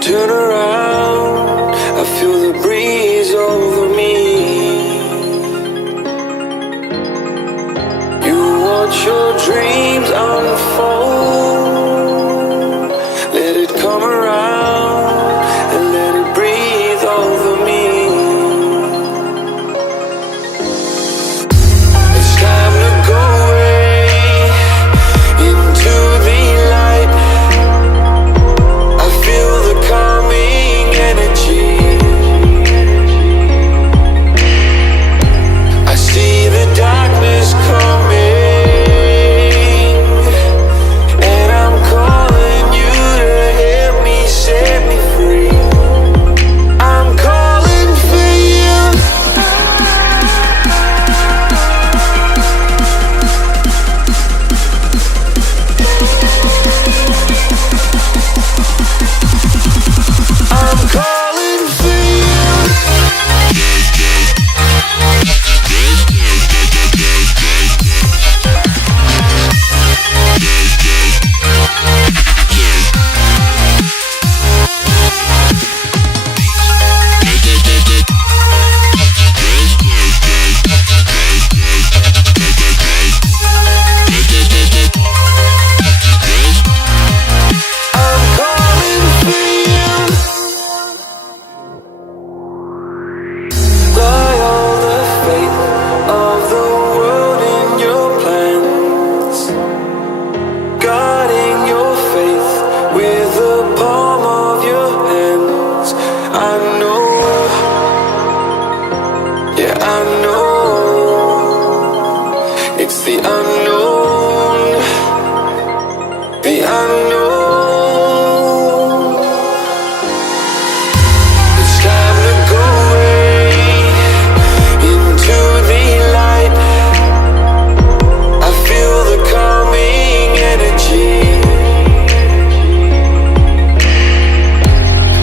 turn around, I feel the breeze over me. You watch your dreams unfold. Let it come around and let it breathe over me. It's time to go away into the light. I feel the calming energy. I see the darkness coming, and I'm calling you to help me set me free. I'm calling for you. I'm calling for you. I'm calling for you. Fly all the faith of the world in your plans, guarding your faith with the palm of your hands. I know, yeah, I know. It's the unknown, the unknown. It's time to go away into the light. I feel the calming energy.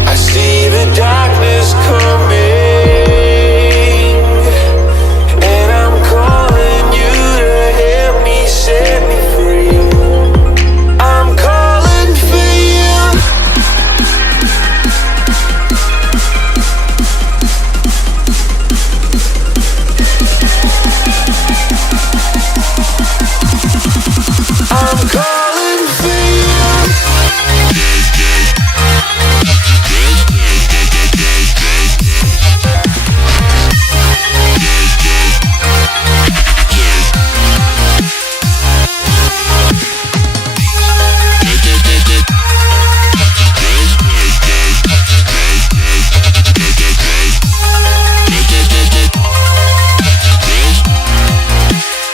I see the darkness coming, and I'm calling you to help me set me free. I'm calling for you. I'm calling for you.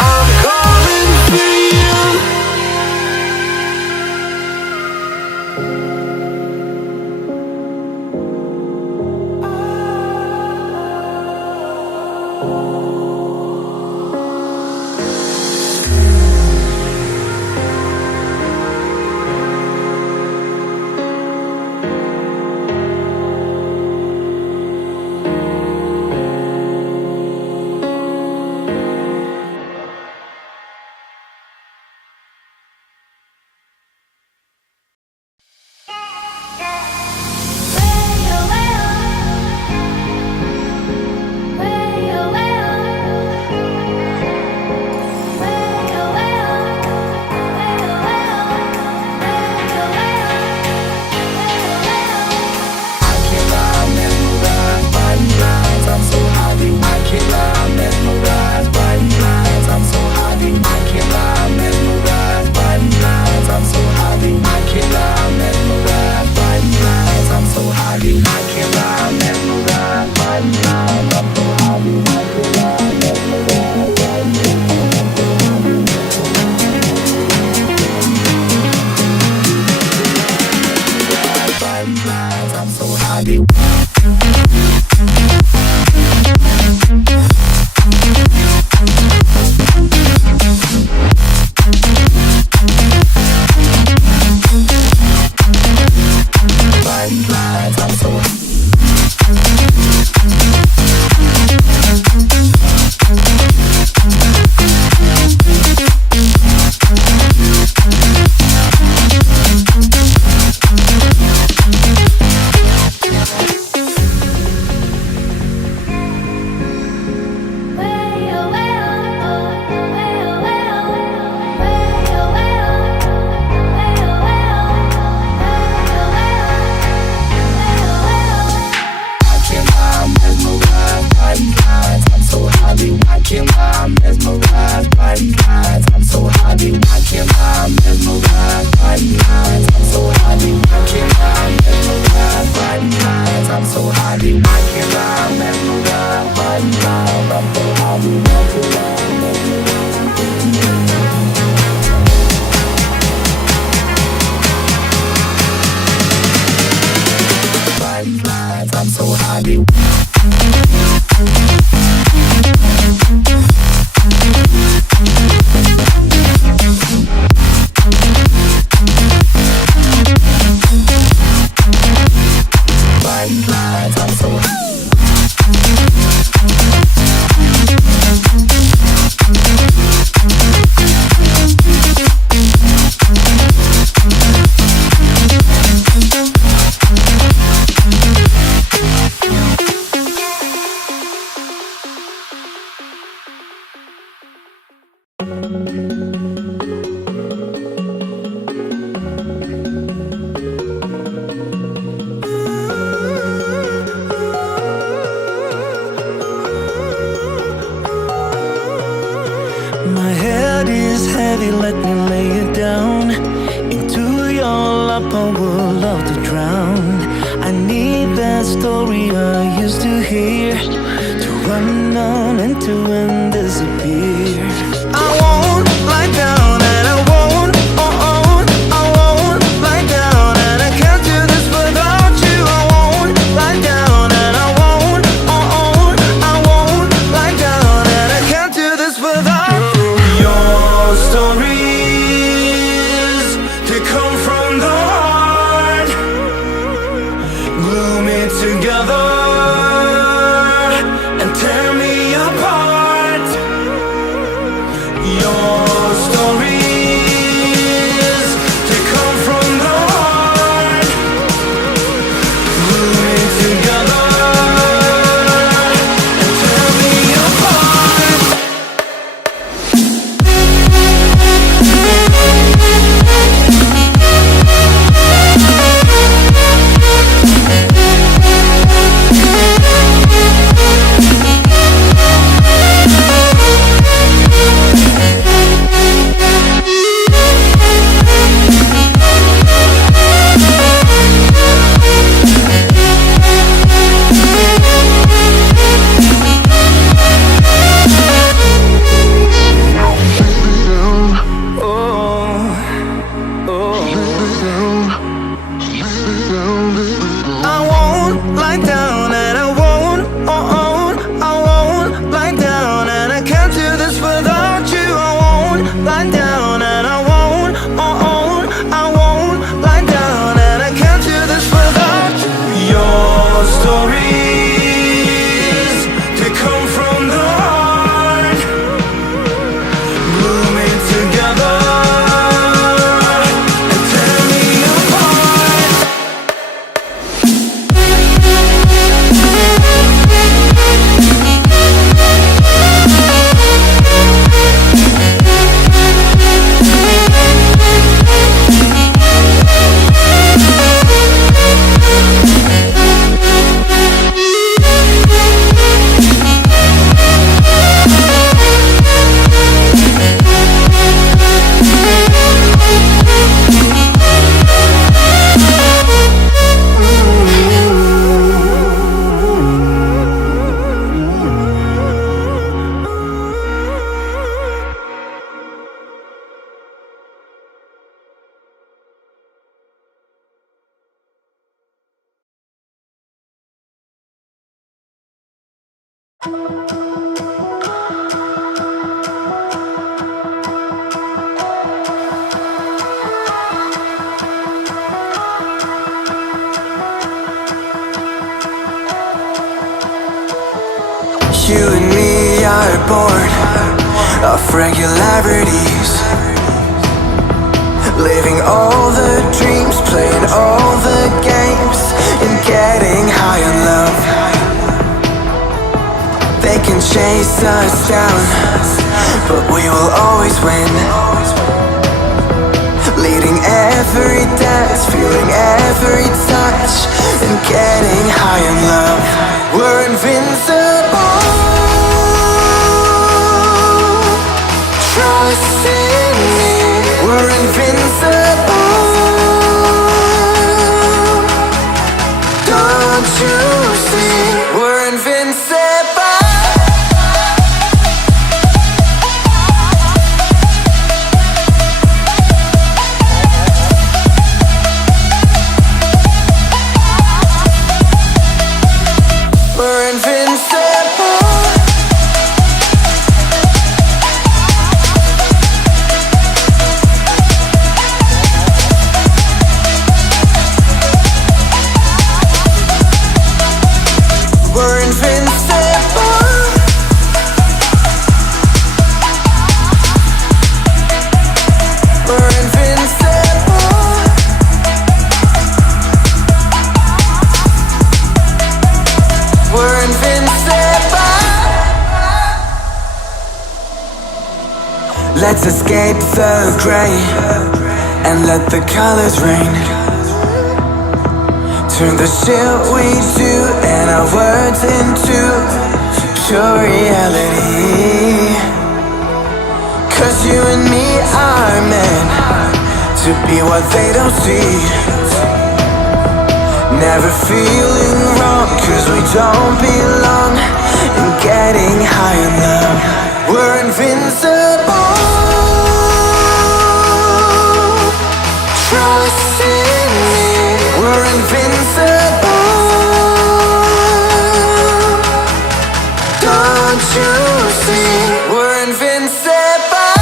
I'm calling for you. My head is heavy, let me lay it down. Into your lap I would love to drown. I need that story I used to hear, to run on and to and disappear. I won't lie down and I won't, I won't lie down, and I can't do this without you. I won't lie down and I won't, I won't lie down, and I can't do this without you. Your stories, they come from the heart, glue me together and tear me apart. Your stories, they come from the heart, glue me together and tear me apart. I won't lie down and I won't, I won't lie down, and I can't do this without you. I won't lie down and I won't, I won't lie down, and I can't do this without you. Your stories, they come from the heart, glue me together and tear me apart. You and me are born of regularities, living all the dreams, playing all the games, and getting high on love. They can chase us down, but we will always win. Leading every dance, feeling every touch, and getting high on love. We're invincible. Trust in me. We're invincible. Don't you see? We're invincible. We're invincible. We're invincible. We're invincible. We're invincible. Let's escape the gray and let the colors rain. Turn the shit we do and our words into pure reality. 'Cause you and me are meant to be what they don't see. Never feeling wrong 'cause we don't belong in getting high enough. We're invincible. Trust in me. We're invincible. Don't you see? We're invincible.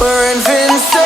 We're invincible.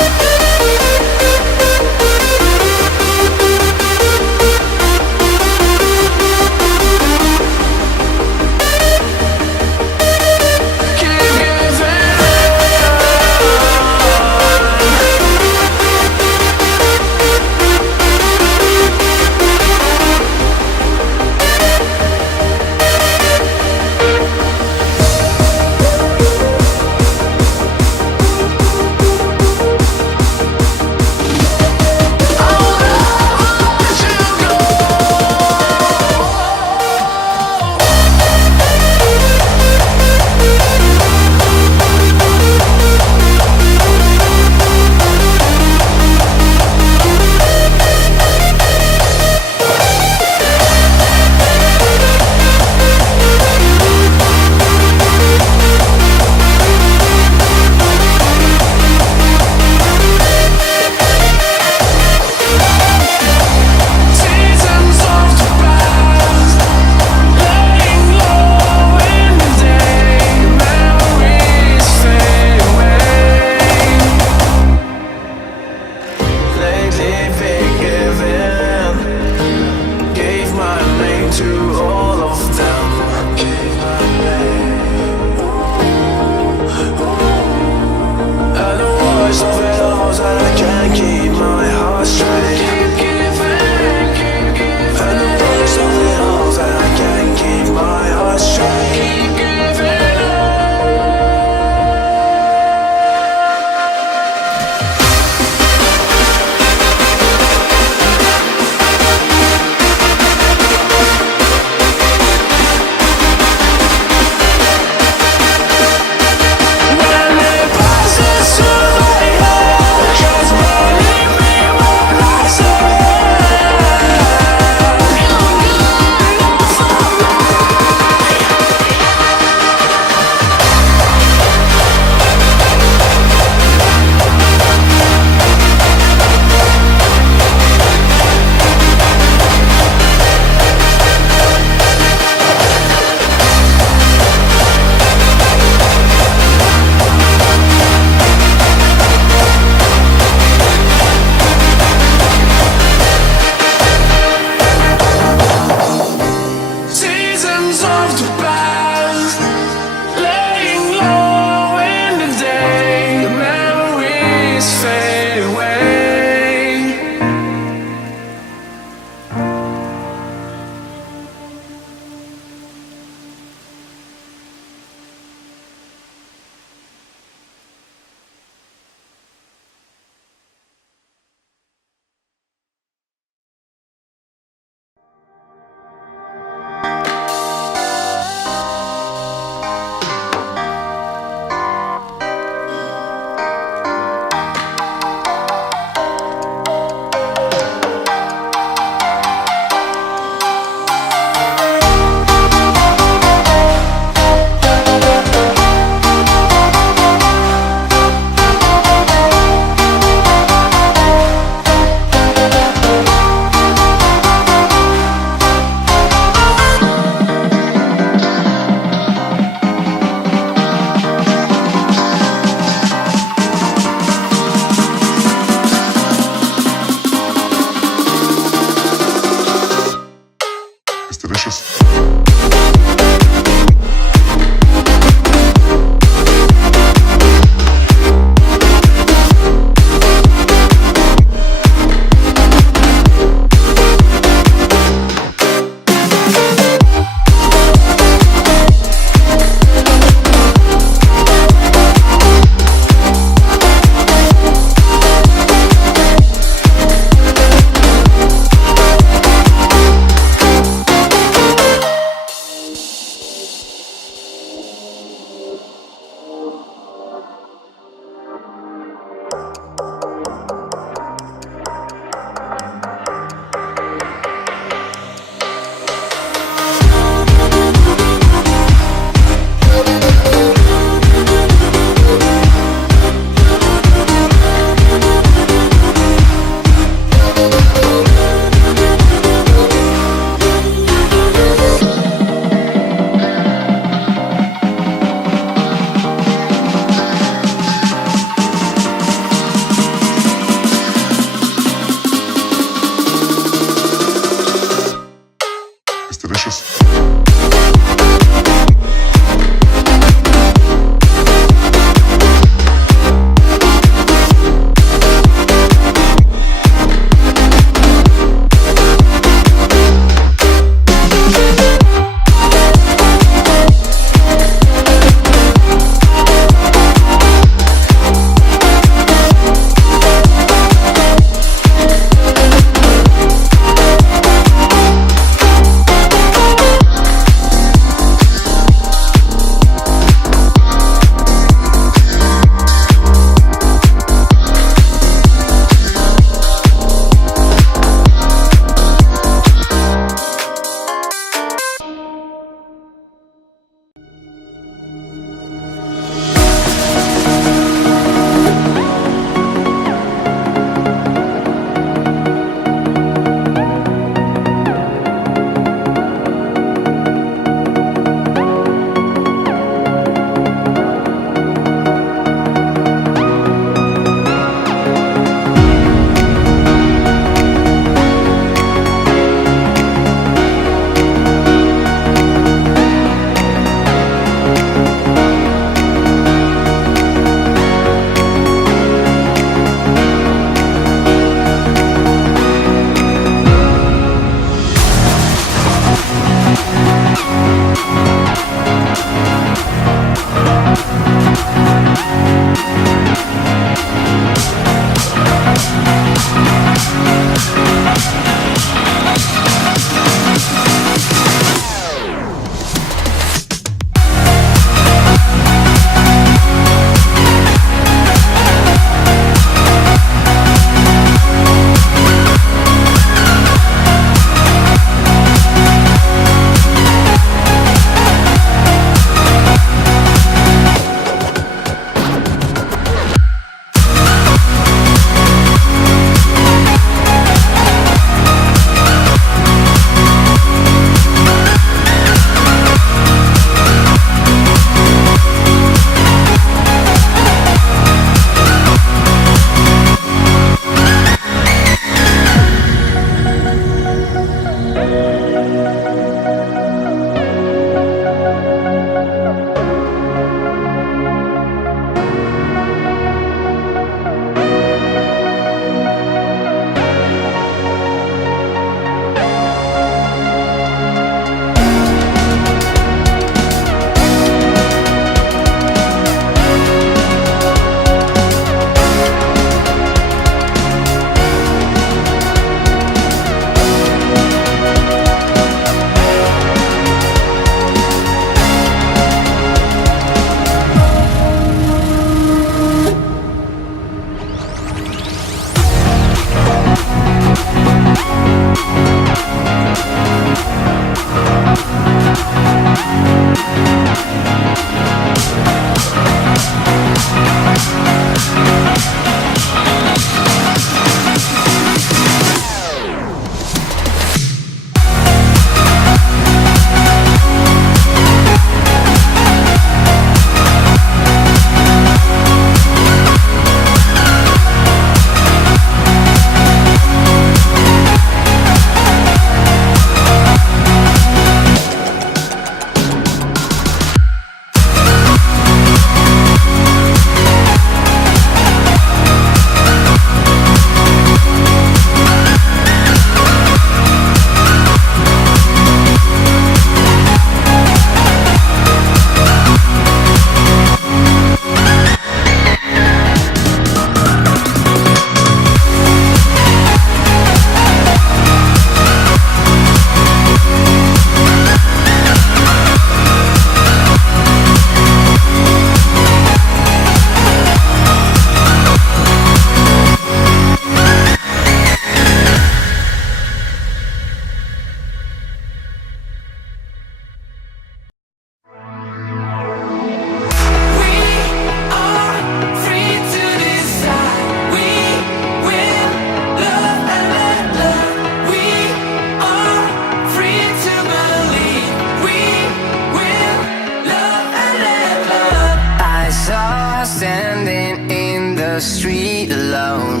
the street alone.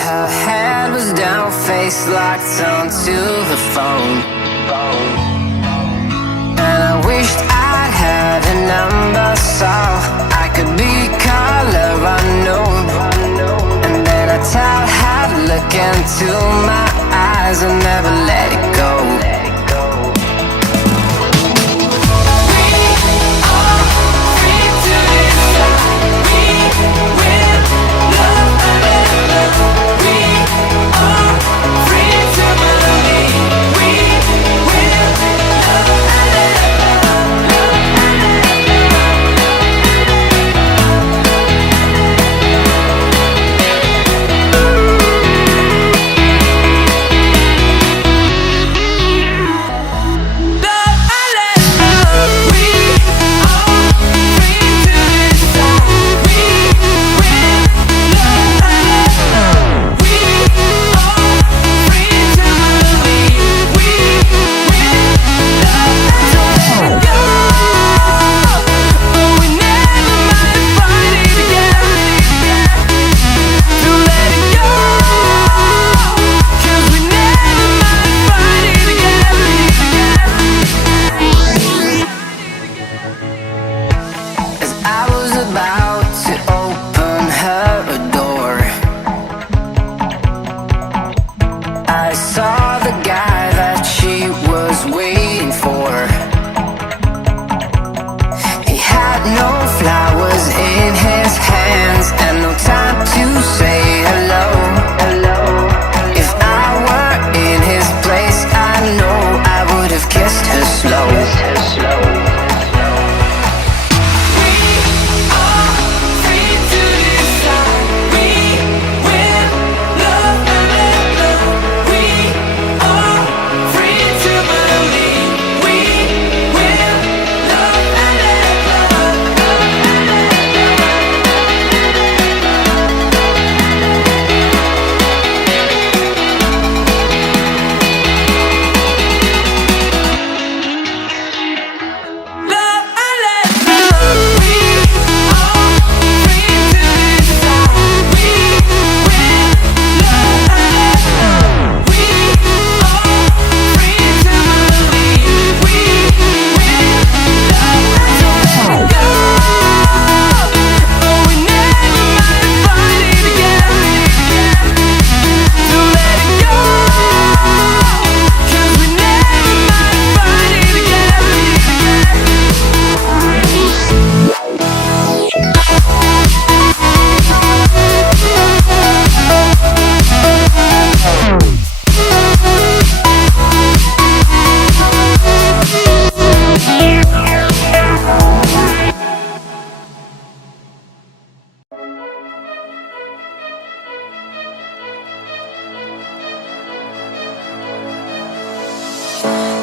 Her head was down, face locked onto the phone. And I wished I had a number so I could be color unknown. And then I tell her to look into my eyes and never let it go.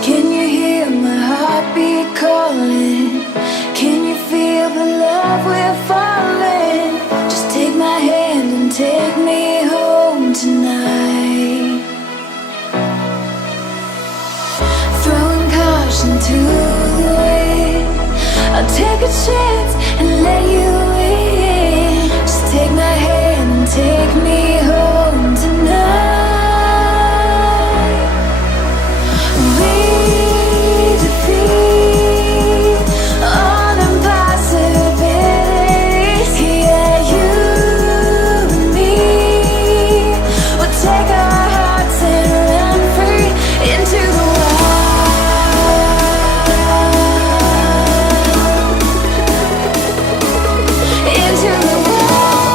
Can you hear my heartbeat calling? Can you feel the love we're falling? Just take my hand and take me home tonight. Throwing caution to the wind, I'll take a chance and let you in. Just take my hand and take me home tonight. Into the wild.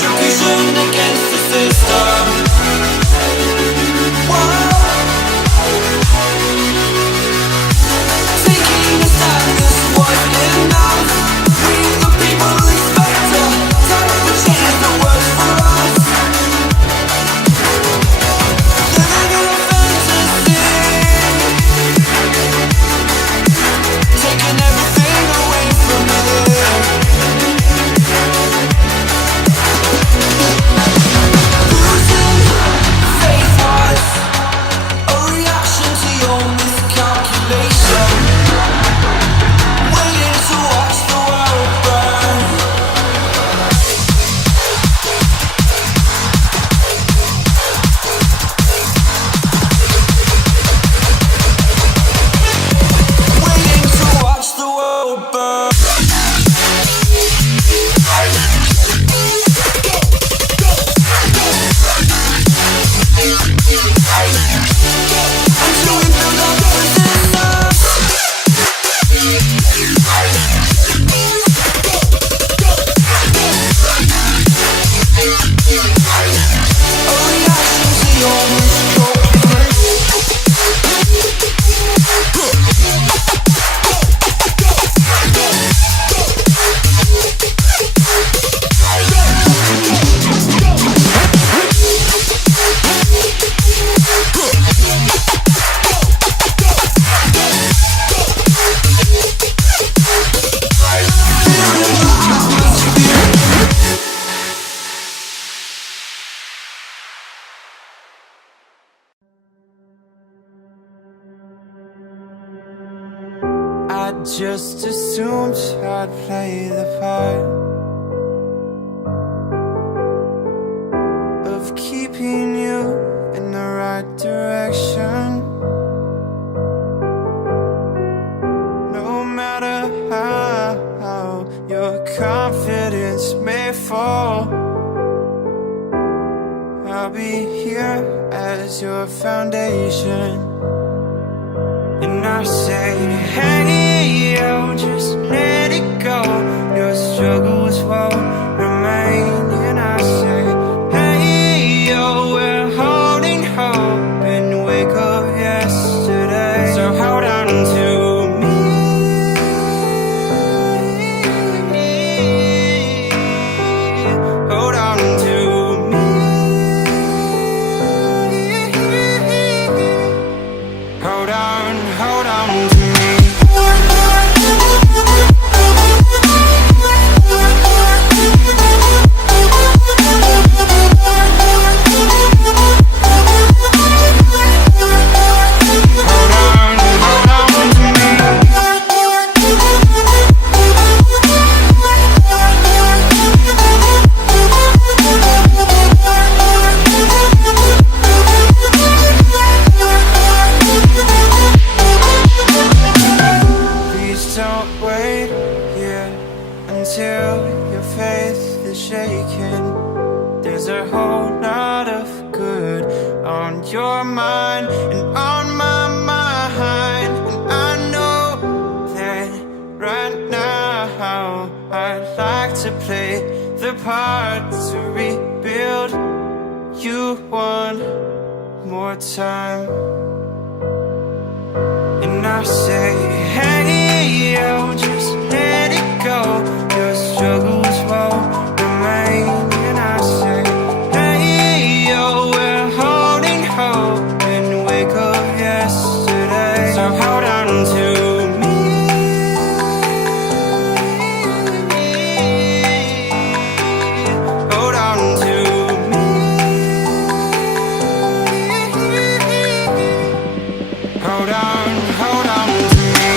retribution against the system. Whoa. Taking a stand, this wasn't enough. We the people expect a terrible change that works for us. Living in a fantasy, taking everything away from me. Losing faith was a reaction to your miscalculation. Waiting to watch the world burn. Waiting to watch the world burn. Until we build up resistance. A reaction to your I just assumed I'd play the part of keeping you in the right direction. No matter how your confidence may fall, I'll be here as your foundation. And I say, hey, yo, just let it go. Your struggles won't remain. And I say, hey, yo, we're holding hope and wake up yesterday. So hold on to me. Hold on to me. Hold on to me. Please don't wait here until your faith is shaken. There's a whole lot of good on your mind and on my mind. And I know that right now I'd like to play the part to rebuild you one more time. And I say, hey, yo, just let it go. Your struggles won't remain. And I say, hey, yo, we're holding hope and wake up yesterday. So hold on to me. Hold on to me. Hold on to me.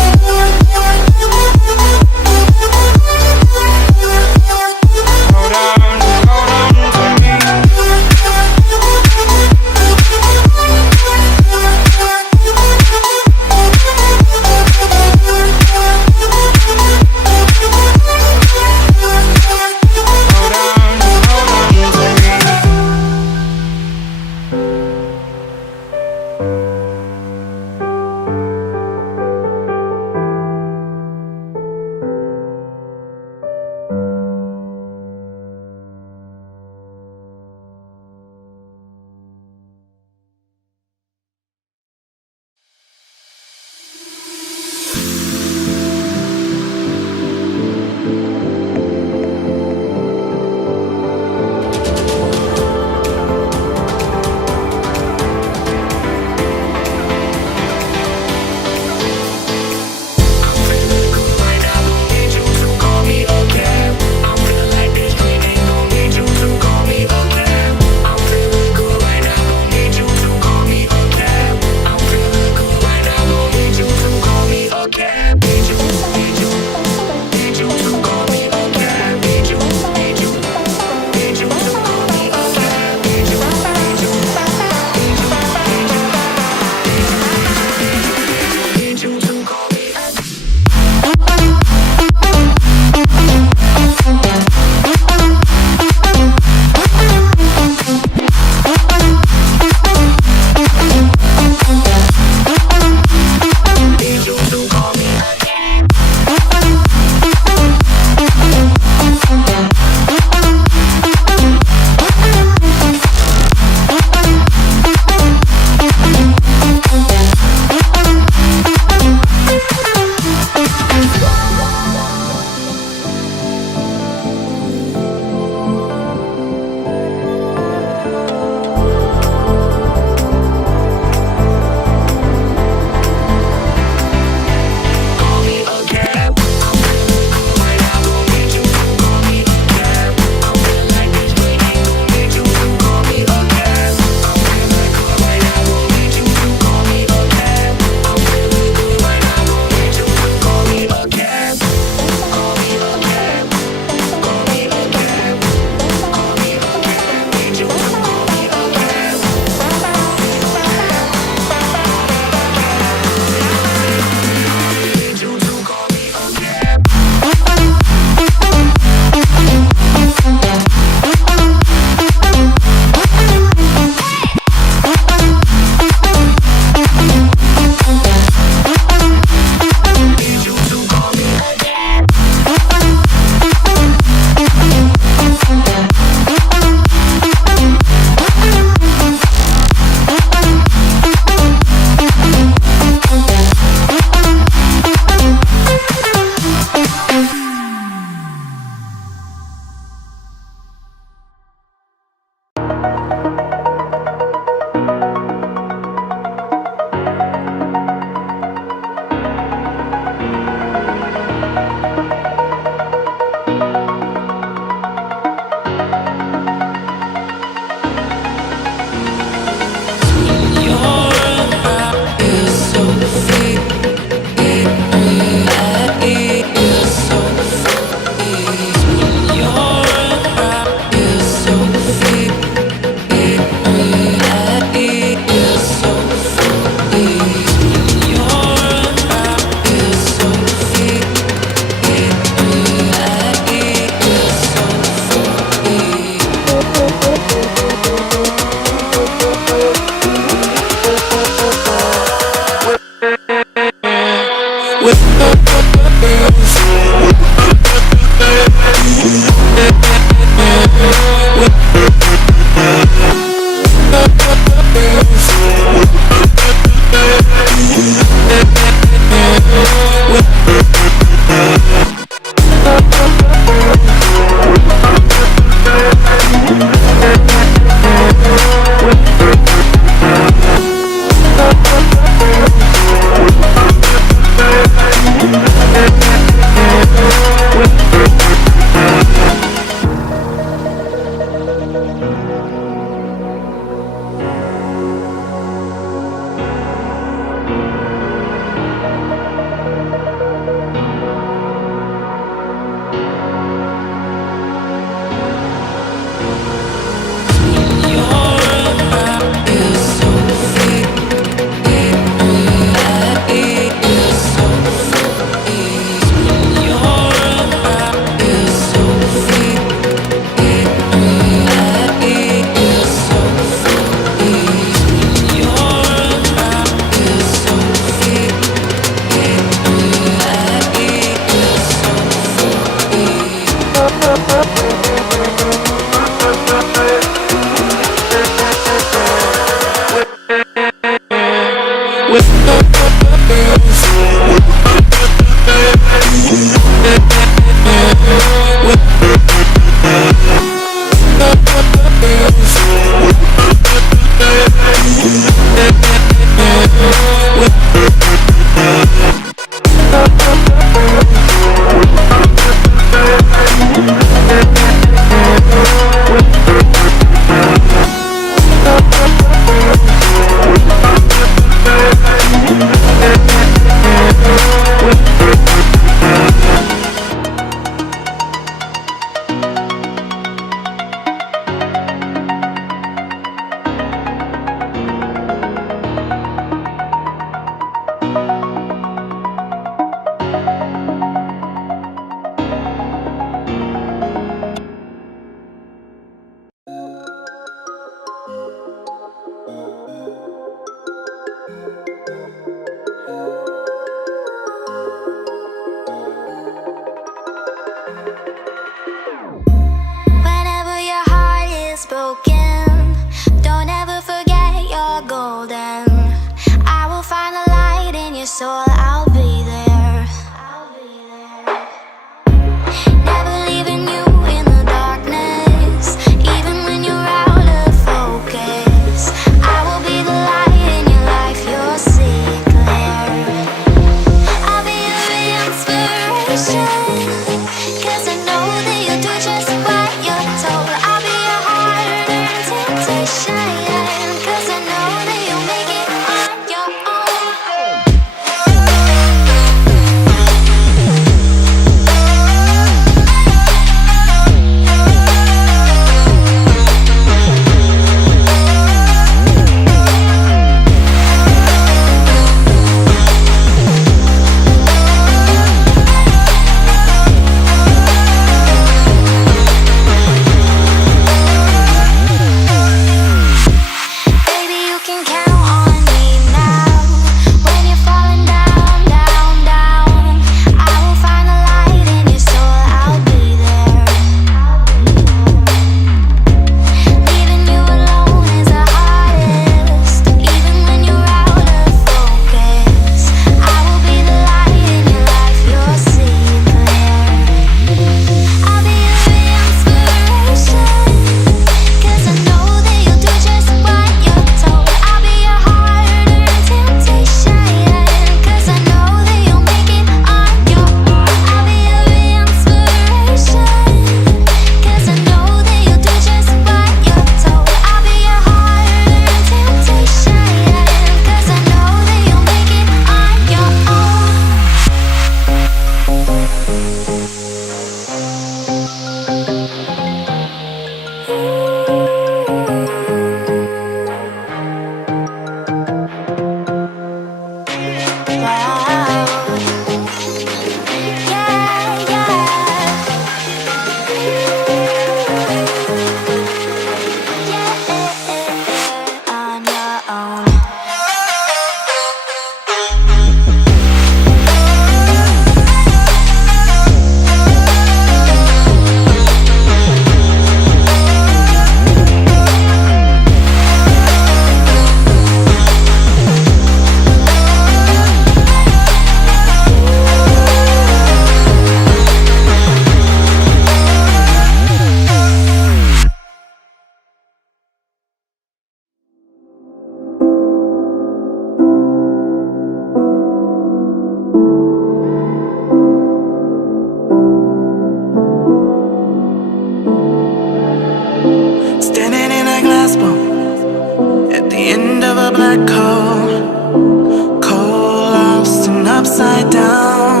Standing in a glass bowl at the end of a black hole, cold, lost and upside down.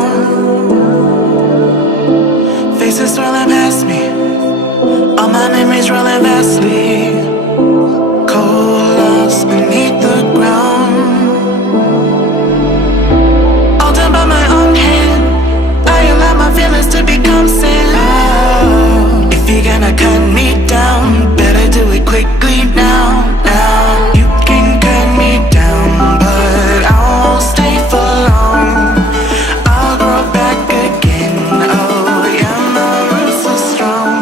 Faces swirling past me, all my memories rolling vastly, cold, lost beneath the ground. All done by my own hand, I allow my feelings to become sand. If you're gonna cut me down, better do it quickly now, now. You can cut me down, but I won't stay for long. I'll grow back again, oh yeah, my roots are strong.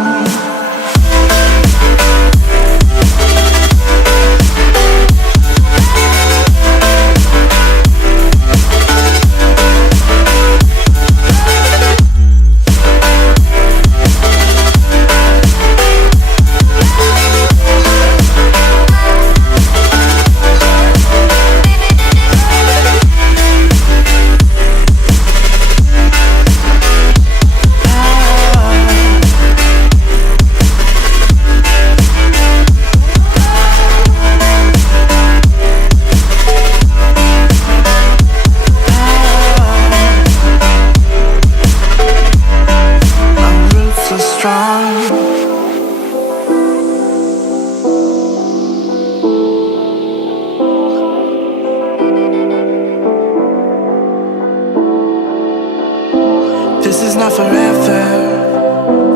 This is not forever.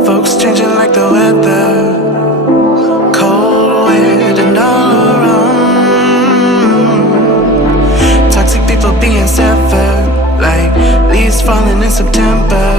Folks changing like the weather. Cold, wet, and all around. Toxic people being severed, like leaves falling in September.